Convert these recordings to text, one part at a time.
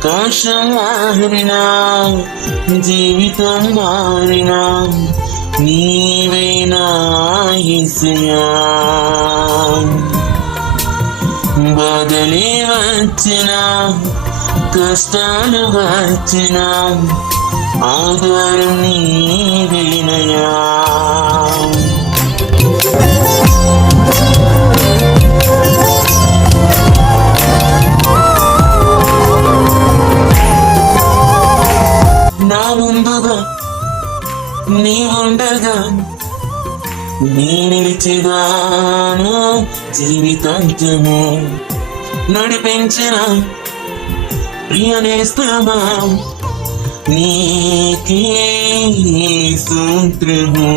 ఆకాశం మారినా జీవితం మారినా నీవే నా యేసయ్యా. బాధలే వచ్చినా కష్టాలు వచ్చినా ఆధారం నీవేనయ్యా. నా ముందుగా నీవుండగా నీ నిలిచిగాను జీవితాంతము నడిపించిన ప్రియనేస్తమా నీకే స్తోత్రము.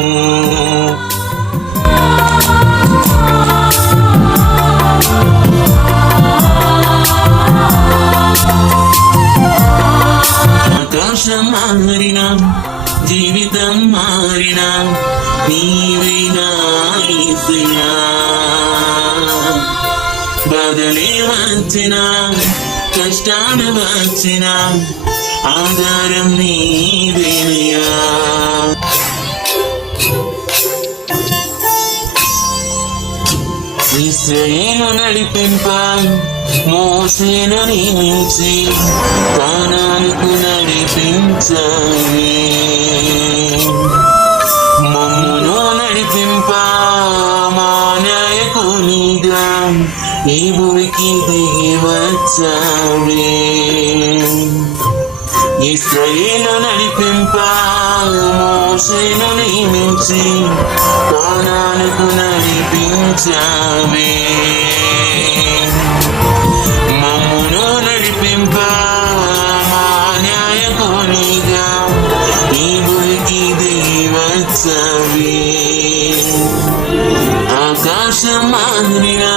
ఆకాశం మారినా జీవితం మారినా నీవే నా యేసయ్యా. బాధలే వచ్చినా కష్టాలు వచ్చినా ఆధారం నీవేనయ్యా. ఇశ్రాయేలు నడిపింప మోసేను నియమించి కానానుకు నడిపించవే. మమ్మును నడిపింప మా నాయకునిగా ఈ భూమికి దిగి వచ్చావే. ఇశ్రాయేలు నడిపింప మోసేను నియమించి కానానుకు నడిపించావే. మమ్మును నడిపింప మా నాయకునిగా ఈ భూమికి దిగి వచ్చావే. ఆకాశం మారినా